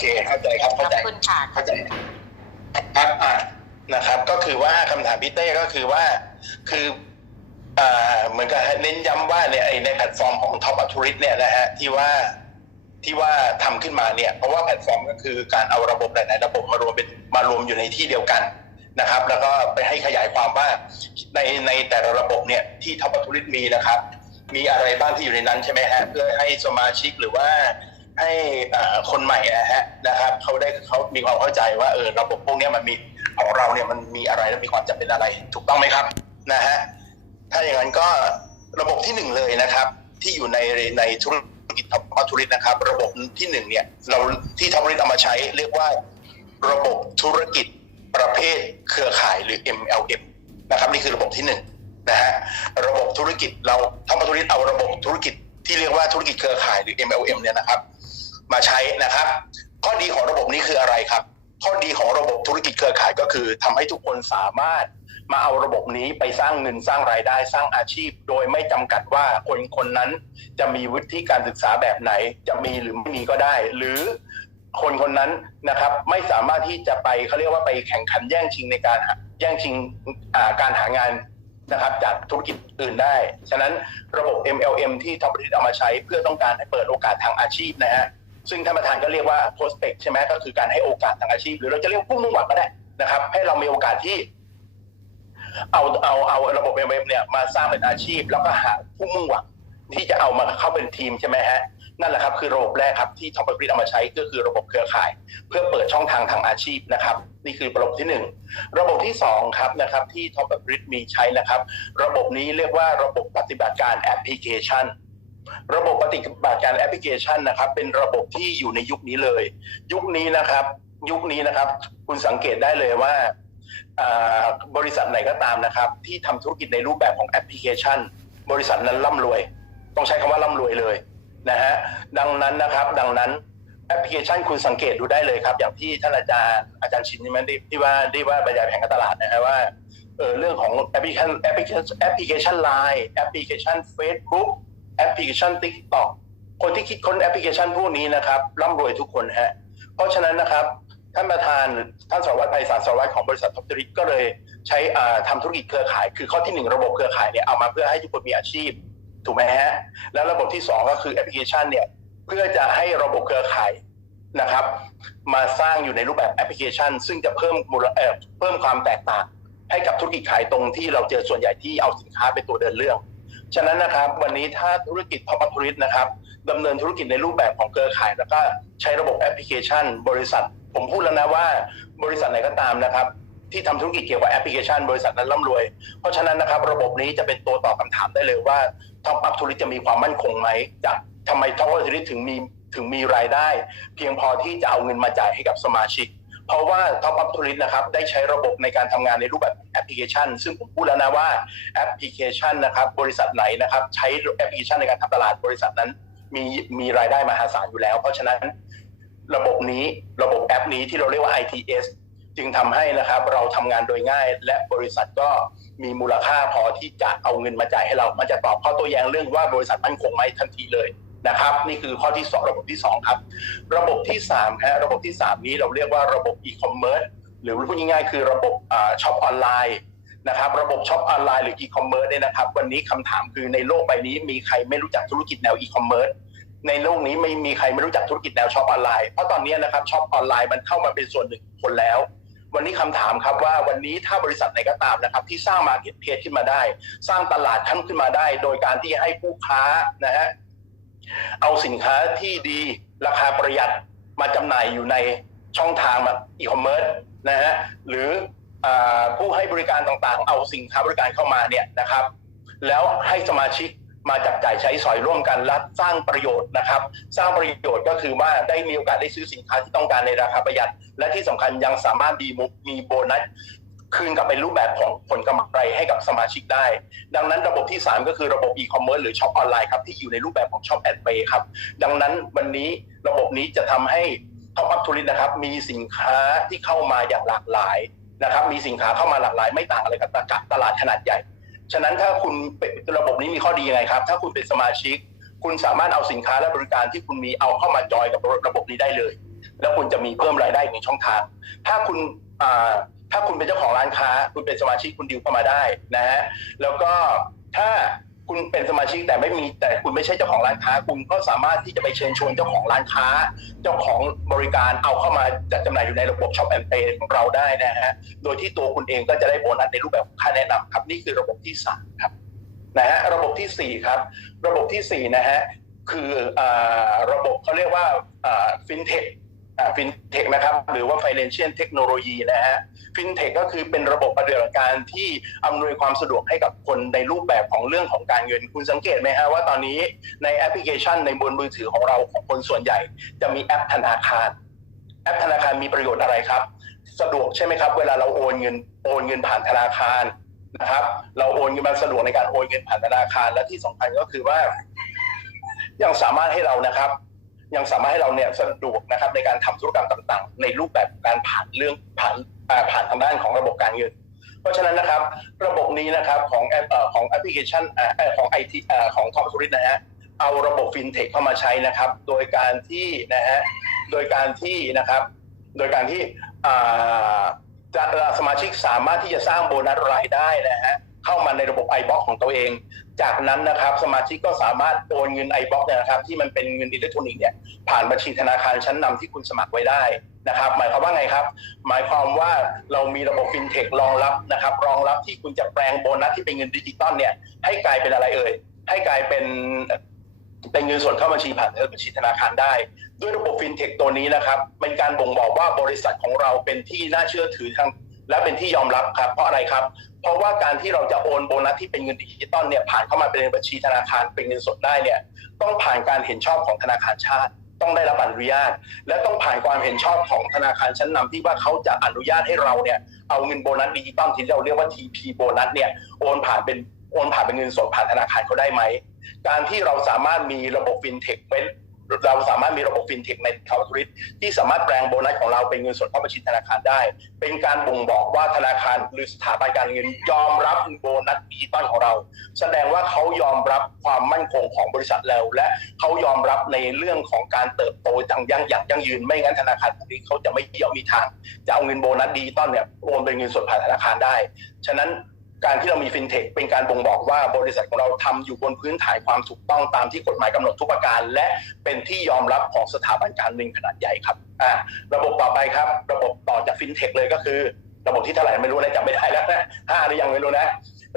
เคเข้าใจครับขเข้าอบใจคุณค่ะ เข้าใจครับอ่านะครับ ก็คือว่าคำถามพี่เต้ก็คือว่าคืออ่าเหมือนกับเน้นย้ำว่าเนี่ยไอ้ในแพลตฟอร์มของ Top a t o u r i s t เนี่ยนะฮะที่ว่าที่ว่าทำขึ้นมาเนี่ยเพราะว่าแพลตฟอร์มก็คือการเอาระบบหลายๆระบบมารวมเป็นมารวมอยู่ในที่เดียวกันนะครับ แล้วก็ไปให้ขยายความว่าในในแต่ละระบบเนี่ยที่ Top a t o u r i s t มีนะครับ มีอะไรบ้างที่อยู่ในนั้นใช่ไหมฮะเพื่อให้สมาชิกหรือว่า ให้คนใหม่นะฮะนะครับเขาได้เขามีความเข้าใจว่าเออระบบพวกนี้มันมีของเราเนี่ยมันมีอะไรและมีความจำเป็นอะไร ถูกต้องไหมครับนะฮะถ้าอย่างนั้นก็ระบบที่หนึ่งเลยนะครับ ที่อยู่ในในธุรกิจท็อปธุรกิจนะครับ ระบบที่หนึ่งเนี่ยเราที่ท็อปธุรกิจเอามาใช้เรียกว่าระบบธุรกิจประเภทเครือข่ายหรือ MLM นะครับนี่คือระบบที่หนึ่งนะฮะระบบธุรกิจเราท็อปธุรกิจเอาระบบธุรกิจที่เรียกว่าธุรกิจเครือข่ายหรือ MLM เนี่ยนะครับ มาใช้นะครับ ข้อดีของระบบนี้คืออะไรครับ ข้อดีของระบบธุรกิจเครือข่ายก็คือทำให้ทุกคนสามารถมาเอาระบบนี้ไปสร้างเงินสร้างรายได้สร้างอาชีพ โดยไม่จำกัดว่าคนคนนั้นจะมีวุฒิการศึกษาแบบไหน จะมีหรือไม่มีก็ได้ หรือคนคนนั้นนะครับไม่สามารถที่จะไปเขาเรียกว่าไปแข่งขันแย่งชิงในการแย่งชิงการหางานนะครับจากธุรกิจอื่นได้ ฉะนั้นระบบ MLM ที่ท็อปบริษัทเอามาใช้เพื่อต้องการให้เปิดโอกาสทางอาชีพนะฮะ ซึ่งท่านประธานก็เรียกว่า prospect ใช่ไหมก็คือการให้โอกาสทางอาชีพ หรือเราจะเรียกผู้มุ่งหวังก็ได้นะครับ ให้เรามีโอกาสที่ เอาเอาเอาระบบ m อ m เนี่ยมาสร้างเป็นอาชีพ แล้วก็หาผู้มุ่งหวังที่จะเอามาเข้าเป็นทีมใช่ไหมฮะนั่นแหละครับคือระบบแรกครับที่ทอปบริษัทเอามาใช้ก็คือระบบเครือข่าย เพื่อเปิดช่องทางทางอาชีพนะครับ นี่คือระบบที่หนึ่งระบบที่สองครับนะครับที่ทอปบริษัทมีใช้นะครับ ระบบนี้เรียกว่าระบบปฏิบัติการแอปพลิเคชัน ระบบปฏิบัติการแอปพลิเคชันนะครับ เป็นระบบที่อยู่ในยุคนี้เลย ยุคนี้นะครับ ยุคนี้นะครับ คุณสังเกตได้เลยว่าบริษัทไหนก็ตามนะครับ ที่ทำธุรกิจในรูปแบบของแอปพลิเคชัน บริษัทนั้นร่ำรวย ต้องใช้คำว่าร่ำรวยเลยนะฮะดังนั้นนะครับ ดังนั้นแอปพลิเคชันคุณสังเกตดูได้เลยครับ อย่างที่ท่านอาจารย์อาจารย์ชินนี่มันได้ที่ว่าได้ว่าบรรยายแผนการตลาดนะฮะว่าเออเรื่องของแอปพลิเคชันแอปพลิเคชันแอปพลิเคชันไลน์แอปพลิเคชัน Facebook แอปพลิเคชัน TikTok คนที่คิดค้นแอปพลิเคชันพวกนี้นะครับร่ำรวยทุกคนฮะเพราะฉะนั้นนะครับท่านประธานท่านสารวัตรไพศาลสารวัตรของบริษัทท็อปทริกก็เลยใช้อ่าทำธุรกิจเครือข่าย คือข้อที่หนึ่งระบบเครือข่ายเนี่ยเอามาเพื่อให้ทุกคนมีอาชีพถูกไหมฮะแล้วระบบที่สองก็คือแอปพลิเคชันเนี่ยเพื่อจะให้ระบบเครือข่ายนะครับ มาสร้างอยู่ในรูปแบบแอปพลิเคชัน ซึ่งจะเพิ่มมูลเพิ่มความแตกต่าง ให้กับธุรกิจขายตรงที่เราเจอส่วนใหญ่ที่เอาสินค้าเป็นตัวเดินเรื่อง ฉะนั้นนะครับวันนี้ถ้าธุรกิจท็อปทริสนะครับดำเนินธุรกิจในรูปแบบของเครือข่าย แล้วก็ใช้ระบบแอปพลิเคชัน บริษัท ผมพูดแล้วนะว่า บริษัทไหนก็ตามนะครับ ที่ทำธุรกิจเกี่ยวกับแอปพลิเคชัน บริษัทนั้นร่ำรวย เพราะฉะนั้นนะครับ ระบบนี้จะเป็นตัวตอบคำถามได้เลยว่าท็อปอัพธุรกิจจะมีความมั่นคงไหมจากทำไมท็อปอัพธุรกิจถึงมีถึงมีรายได้ เพียงพอที่จะเอาเงินมาจ่ายให้กับสมาชิก เพราะว่าท็อปอัพธุรกิจนะครับได้ใช้ระบบในการทำงานในรูปแบบแอปพลิเคชัน ซึ่งผมพูดแล้วนะว่าแอปพลิเคชันนะครับบริษัทไหนนะครับใช้แอปพลิเคชันในการทำตลาดบริษัทนั้นมีมีรายได้มหาศาลอยู่แล้ว เพราะฉะนั้นระบบนี้ระบบแอปนี้ที่เราเรียกว่า ITS จึงทำให้นะครับเราทำงานโดยง่าย และบริษัทก็มีมูลค่าพอที่จะเอาเงินมาจ่ายให้เรา มันจะตอบข้อโต้แย้งเรื่องว่าบริษัทมั่นคงไหมทันทีเลย นะครับนี่คือข้อที่สองระบบที่สองครับ ระบบที่สามฮะระบบที่สามนี้เราเรียกว่าระบบอีคอมเมิร์ซหรือพูดง่ายๆคือระบบช็อปออนไลน์นะครับระบบช็อปออนไลน์หรืออีคอมเมิร์ซเนี่ยนะครับวันนี้คำถามคือในโลกใบนี้ มีใครไม่รู้จักธุรกิจแนวอีคอมเมิร์ซในโลกนี้ไม่มีใครไม่รู้จักธุรกิจแนวช็อปออนไลน์เพราะตอนนี้นะครับช็อปออนไลน์มันเข้ามาเป็นส่วนหนึ่งของคนแล้ว วันนี้คำถามครับว่าวันนี้ถ้าบริษัทไหนก็ตามนะครับ ที่สร้างมาเก็ตเพจขึ้นมาได้ สร้างตลาดทั้งขึ้นมาได้ โดยการที่ให้ผู้ค้านะฮะ เอาสินค้าที่ดีราคาประหยัดมาจำหน่ายอยู่ในช่องทางแบบอีคอมเมิร์ซนะฮะหรืออผู้ให้บริการต่างๆ เอาสินค้าบริการเข้ามาเนี่ยนะครับ แล้วให้สมาชิกมาจับจ่ายใช้สอยร่วมกันและสร้างประโยชน์นะครับ สร้างประโยชน์ก็คือว่าได้มีโอกาสได้ซื้อสินค้าที่ต้องการในราคาประหยัด และที่สำคัญยังสามารถมีมุกมีโบนัส คืนกลับเป็นรูปแบบของผลกำไรให้กับสมาชิกได้ ดังนั้นระบบที่ 3 ก็คือระบบอีคอมเมิร์ซหรือช็อปออนไลน์ครับที่อยู่ในรูปแบบของช็อปแอนด์เปย์ครับ ดังนั้นวันนี้ระบบนี้จะทำให้ท็อปอัพทูริสนะครับมีสินค้าที่เข้ามาอย่างหลากหลายนะครับมีสินค้าเข้ามาหลากหลาย ไม่ต่างอะไรกับตลาดขนาดใหญ่ ฉะนั้นถ้าคุณเป็นระบบนี้มีข้อดียังไงครับ ถ้าคุณเป็นสมาชิก คุณสามารถเอาสินค้าและบริการที่คุณมีเอาเข้ามาจอยกับระบบนี้ได้เลย แล้วคุณจะมีเพิ่มรายได้อีกหนึ่งช่องทาง ถ้าคุณอ่า ถ้าคุณเป็นเจ้าของร้านค้า คุณเป็นสมาชิกคุณดิวเข้ามาได้นะฮะแล้วก็ถ้าคุณเป็นสมาชิกแต่ไม่มีแต่คุณไม่ใช่เจ้าของร้านค้า คุณก็สามารถที่จะไปเชิญชวนเจ้าของร้านค้า เจ้าของบริการเอาเข้ามาจัดจำหน่ายอยู่ในระบบช็อปแอนเปของเราได้นะฮะโดยที่ตัวคุณเองก็จะได้โบนัสในรูปแบบของค่าแนะนำครับนี่คือระบบที่สามครับนะฮะระบบที่สี่ครับ ระบบที่สี่นะฮะ คืออระบบเขาเรียกว่าฟินเทค ฟินเทคนะครับหรือว่า Financial Technology นะฮะฟินเทคก็คือเป็นระบบปฏิบัติการที่อำนวยความสะดวกให้กับคนในรูปแบบของเรื่องของการเงิน คุณสังเกตไหมฮะว่าตอนนี้ในแอปพลิเคชันในบนมือถือของเราของคนส่วนใหญ่ จะมีแอปธนาคาร แอปธนาคารมีประโยชน์อะไรครับ สะดวกใช่ไหมครับ เวลาเราโอนเงินโอนเงินผ่านธนาคารนะครับ เราโอนเงินมันสะดวกในการโอนเงินผ่านธนาคารและที่สำคัญก็คือว่ายังสามารถให้เรานะครับ ยังสามารถให้เราเนี่ยสะดวกนะครับในการทำธุรกรรมต่างๆ ในรูปแบบการผ่านเรื่องผ่านผ่านทางด้านของระบบการเงิน เพราะฉะนั้นนะครับระบบนี้นะครับของแอปของแอปพลิเคชันของไอทีของทอปสุริตนะฮะเอาระบบฟินเทคเข้ามาใช้นะครับ โดยการที่นะฮะโดยการที่นะครับโดยการที่จะสมาชิกสามารถที่จะสร้างโบนัสรายได้นะฮะเข้ามาในระบบ iBox ของตัวเอง จากนั้นนะครับสมาชิกก็สามารถโอนเงิน iBox เนี่ยนะครับที่มันเป็นเงินอิเล็กทรอนิกส์เนี่ยผ่านบัญชีธนาคารชั้นนำที่คุณสมัครไว้ได้นะครับ หมายความว่าไงครับ หมายความว่าเรามีระบบฟินเทครองรับนะครับ รองรับที่คุณจะแปลงโบนัสที่เป็นเงินดิจิตอลเนี่ยให้กลายเป็นอะไรเอ่ยให้กลายเป็นเป็นเงินสดเข้าบัญชีผ่านบัญชีธนาคารได้ ด้วยระบบฟินเทคตัวนี้นะครับเป็นการบ่งบอกว่าบริษัทของเราเป็นที่น่าเชื่อถือทาง และเป็นที่ยอมรับครับเพราะอะไรครับ เพราะว่าการที่เราจะโอนโบนัสที่เป็นเงินดิจิตอลเนี่ยผ่านเข้ามาเป็นบัญชีธนาคารเป็นเงินสดได้เนี่ยต้องผ่านการเห็นชอบของธนาคารชาติ ต้องได้รับอนุญาต และต้องผ่านความเห็นชอบของธนาคารชั้นนำที่ว่าเขาจะอนุญาตให้เราเนี่ยเอาเงินโบนัสดิจิตอลที่เราเรียกว่า TP โบนัสเนี่ยโอนผ่านเป็นโอนผ่านเป็นเงินสดผ่านธนาคารเขาได้ไหมการที่เราสามารถมีระบบฟินเทคเป็น เราสามารถมีระบบฟินเทคในคาร์ริสที่สามารถแปลงโบนัสของเราเป็นเงินสดเข้าบัญชีธนาคารได้ เป็นการบ่งบอกว่าธนาคารหรือสถาบันการเงินยอมรับโบนัสดิจิตอลของเรา แสดงว่าเขายอมรับความมั่นคงของบริษัทเราและเขายอมรับในเรื่องของการเติบโตทางยั่งอย่างยั่งยืน ไม่งั้นธนาคารพวกนี้เขาจะไม่ยอมมีทาง จะเอาเงินโบนัสดิจิตอลเนี่ยโอนเป็นเงินสดผ่านธนาคารได้ ฉะนั้น การที่เรามีฟินเทคเป็นการบ่งบอกว่าบริษัทของเราทำอยู่บนพื้นฐานความถูกต้องตามที่กฎหมายกำหนดทุกประการ และเป็นที่ยอมรับของสถาบันการเงินขนาดใหญ่ครับอ่าระบบต่อไปครับ ระบบต่อจากฟินเทคเลยก็คือ ระบบที่เท่าไหร่ไม่รู้นะจำไม่ได้แล้วนะห้าหรือยังไม่รู้นะ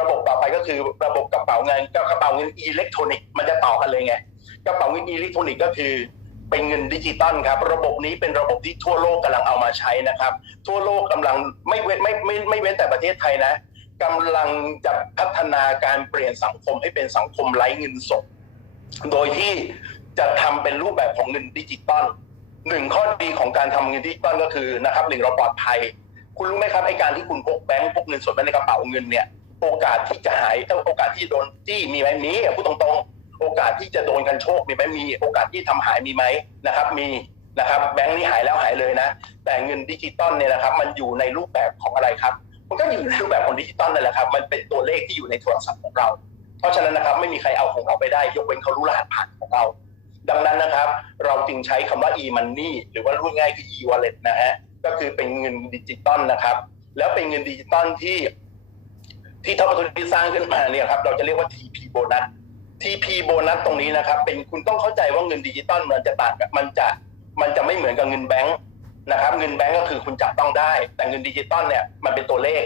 ระบบต่อไปก็คือระบบกระเป๋าเงินกระเป๋าเงินอิเล็กทรอนิกส์มันจะต่อกันเลยไงกระเป๋าเงินอิเล็กทรอนิกส์ก็คือเป็นเงินดิจิตอลครับ ระบบนี้เป็นระบบที่ทั่วโลกกำลังเอามาใช้นะครับ ทั่วโลกกำลังไม่เว้นไม่ไม่ไม่เว้นแต่ประเทศไทยนะ กำลังจะพัฒนาการเปลี่ยนสังคมให้เป็นสังคมไร้เงินสด โดยที่จะทำเป็นรูปแบบของเงินดิจิตอลหนึ่งข้อดีของการทำเงินดิจิตอลก็คือนะครับหนึ่งเราปลอดภัย คุณรู้ไหมครับไอการที่คุณพกแบงค์พกเงินสดไว้ในกระเป๋าเงินเนี่ยโอกาสที่จะหายเอ้าโอกาสที่โดนจี้มีไหมมีพูดตรงๆ โอกาสที่จะโดนกันโชคมีไหมมีโอกาสที่ทำหายมีไหมนะครับ มีนะครับแบงค์นี่หายแล้วหายเลยนะ แต่เงินดิจิตอลเนี่ยนะครับ มันอยู่ในรูปแบบของอะไรครับ มันก็อยู่ในรูปแบบของดิจิตอลนั่นแหละครับ มันเป็นตัวเลขที่อยู่ในโทรศัพท์ของเรา เพราะฉะนั้นนะครับไม่มีใครเอาของเราไปได้ ยกเว้นเขารู้รหัสผ่านของเรา ดังนั้นนะครับ เราจึงใช้คำว่า e-money หรือว่าพูดง่ายคือ e-wallet นะฮะ ก็คือเป็นเงินดิจิตอลนะครับ แล้วเป็นเงินดิจิตอลที่ที่ท็อปทุนที่สร้างขึ้นมาเนี่ยครับ เราจะเรียกว่า TP โบนัส TP โบนัสตรงนี้นะครับ เป็นคุณต้องเข้าใจว่าเงินดิจิตอลมันจะต่างกับมันจะมันจะไม่เหมือนกับเงินแบงค์ นะครับ เงินแบงค์ก็คือคุณจับต้องได้ แต่เงินดิจิตอลเนี่ยมันเป็นตัวเลข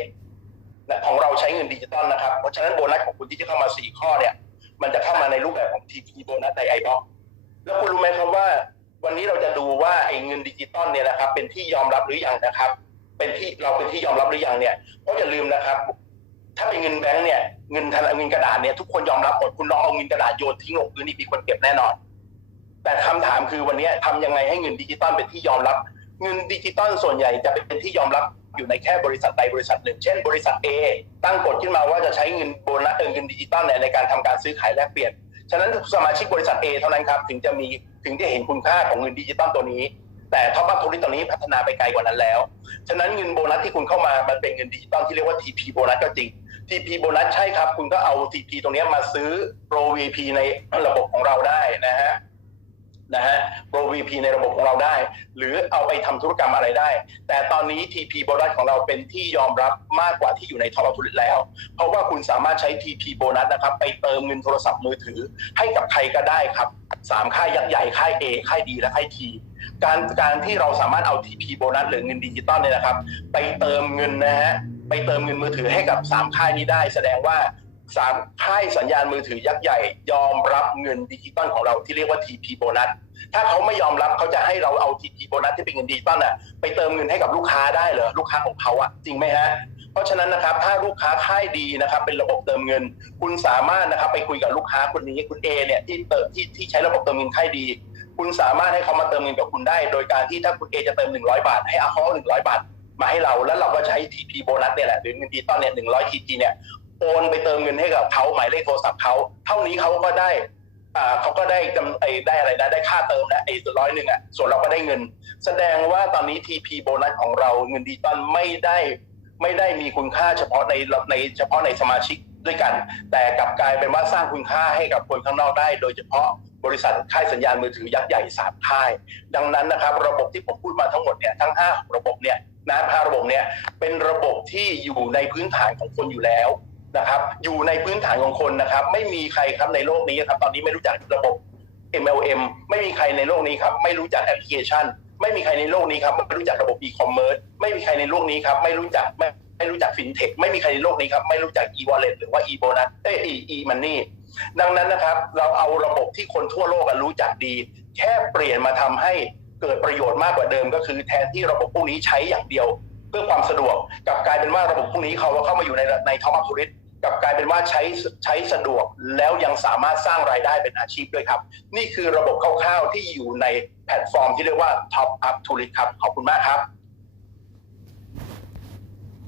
ของเราใช้เงินดิจิตอลนะครับ เพราะฉะนั้นโบนัสของคุณที่จะเข้ามาสี่ข้อเนี่ย มันจะเข้ามาในรูปแบบของ TP โบนัสในไอบ็อกแล้วคุณรู้ไหมครับว่า วันนี้เราจะดูว่าไอ้เงินดิจิตอลเนี่ยนะครับ เป็นที่ยอมรับหรือยังนะครับ เป็นที่เราเป็นที่ยอมรับหรือยังเนี่ยเพราะอย่าลืมนะครับ ถ้าเป็นเงินแบงค์เนี่ยเงินธนาเงินกระดาษเนี่ยทุกคนยอมรับหมดคุณลองเอาเงินกระดาษโยนทิ้งลงพื้นนี่มีคนเก็บแน่นอน แต่คำถามคือวันนี้ทำยังไงให้เงินดิจิตอลเป็นที่ยอมรับ เงินดิจิตอลส่วนใหญ่จะเป็นที่ยอมรับอยู่ในแค่บริษัทใดบริษัทหนึ่ง เช่น บริษัท A ตั้งกฎขึ้นมาว่าจะใช้เงินโบนัสเอเงินดิจิตอลเนี่ยในการทำการซื้อขายแลกเปลี่ยน ฉะนั้นสมาชิกบริษัท A เท่านั้นครับถึงจะมีถึงจะเห็นคุณค่าของเงินดิจิตอลตัวนี้ แต่ท็อปอัพทุนตอนนี้พัฒนาไปไกลกว่านั้นแล้ว ฉะนั้นเงินโบนัสที่คุณเข้ามามันเป็นเงินดิจิตอลที่เรียกว่า TP โบนัสก็จริง TP โบนัสใช่ครับ คุณก็เอา TP ตรงนี้มาซื้อ Pro VP ในระบบของเราได้นะฮะ นะฮะ Pro VP ในระบบของเราได้ หรือเอาไปทำธุรกรรมอะไรได้ แต่ตอนนี้ TP โบนัสของเราเป็นที่ยอมรับมากกว่าที่อยู่ในทอร์ธุรกิจแล้ว เพราะว่าคุณสามารถใช้ TP โบนัสนะครับไปเติมเงินโทรศัพท์มือถือ ให้กับใครก็ได้ครับสามค่ายยักษ์ใหญ่ค่าย A ค่าย D และค่าย T การการที่เราสามารถเอา TP โบนัสหรือเงินดิจิตอลเนี่ยนะครับ ไปเติมเงินนะฮะไปเติมเงินมือถือให้กับสามค่ายนี้ได้ แสดงว่า สามค่ายสัญญาณมือถือยักษ์ใหญ่ ยอมรับเงินดิจิตอลของเราที่เรียกว่า TP โบนัสถ้าเขาไม่ยอมรับเขาจะให้เราเอา TP โบนัสที่เป็นเงินดิจิตอลน่ะไปเติมเงินให้กับลูกค้าได้เหรอลูกค้าของเขาอะจริงไหมฮะเพราะฉะนั้นนะครับถ้าลูกค้าค่ายดีนะครับเป็นระบบเติมเงิน คุณสามารถนะครับไปคุยกับลูกค้าคนนี้คุณ A เนี่ยที่เติมที่ที่ใช้ระบบเติมเงินค่ายดี คุณสามารถให้เขามาเติมเงินกับคุณได้ โดยการที่ถ้าคุณ A จะเติม 100 บาท ให้เอาเขา100 บาทมาให้เราแล้วเราก็ใช้ TP โบนัสเนี่ยแหละหรือเงินดิจิตอลเนี่ย100 TP เนี่ย โอนไปเติมเงินให้กับเขาหมายเลขโทรศัพท์เขาเท่านี้เขาก็ได้อ่าเขาก็ได้กำไอ้ได้อะไรนะได้ค่าเติมนะไอ้ร้อยหนึ่งอะส่วนเราก็ได้เงิน แสดงว่าตอนนี้ TP โบนัสของเราเงินดิจิตอลไม่ได้ไม่ได้มีคุณค่าเฉพาะในในเฉพาะในสมาชิกด้วยกัน แต่กลับกลายเป็นว่าสร้างคุณค่าให้กับคนข้างนอกได้ โดยเฉพาะบริษัทค่ายสัญญาณมือถือยักษ์ใหญ่สามค่าย ดังนั้นนะครับ ระบบที่ผมพูดมาทั้งหมดเนี่ยทั้งห้าระบบเนี่ยนะห้าระบบเนี่ยเป็นระบบที่อยู่ในพื้นฐานของคนอยู่แล้ว นะครับ อยู่ในพื้นฐานของคนนะครับ ไม่มีใครครับในโลกนี้ครับ ตอนนี้ไม่รู้จักระบบ MLM ไม่มีใครในโลกนี้ครับ ไม่รู้จักแอปพลิเคชัน ไม่มีใครในโลกนี้ครับไม่รู้จักระบบ e-commerce ไม่มีใครในโลกนี้ครับไม่รู้จักไม่ไม่รู้จักฟินเทคไม่มีใครในโลกนี้ครับไม่รู้จัก e-wallet หรือว่า e-bonus เอ้ย e-money ดังนั้นนะครับ เราเอาระบบที่คนทั่วโลกรู้จักดี แค่เปลี่ยนมาทำให้เกิดประโยชน์มากกว่าเดิม ก็คือแทนที่ระบบพวกนี้ใช้อย่างเดียว เพื่อความสะดวกกลับกลายเป็นว่าระบบพวกนี้เขาเข้ามาอยู่ในในท็อปอัพทูริส กับกลายเป็นว่าใช้ใช้สะดวกแล้วยังสามารถสร้างรายได้เป็นอาชีพด้วยครับ นี่คือระบบคร่าวๆที่อยู่ในแพลตฟอร์มที่เรียกว่า Top Up Tourist ครับ ขอบคุณมากครับ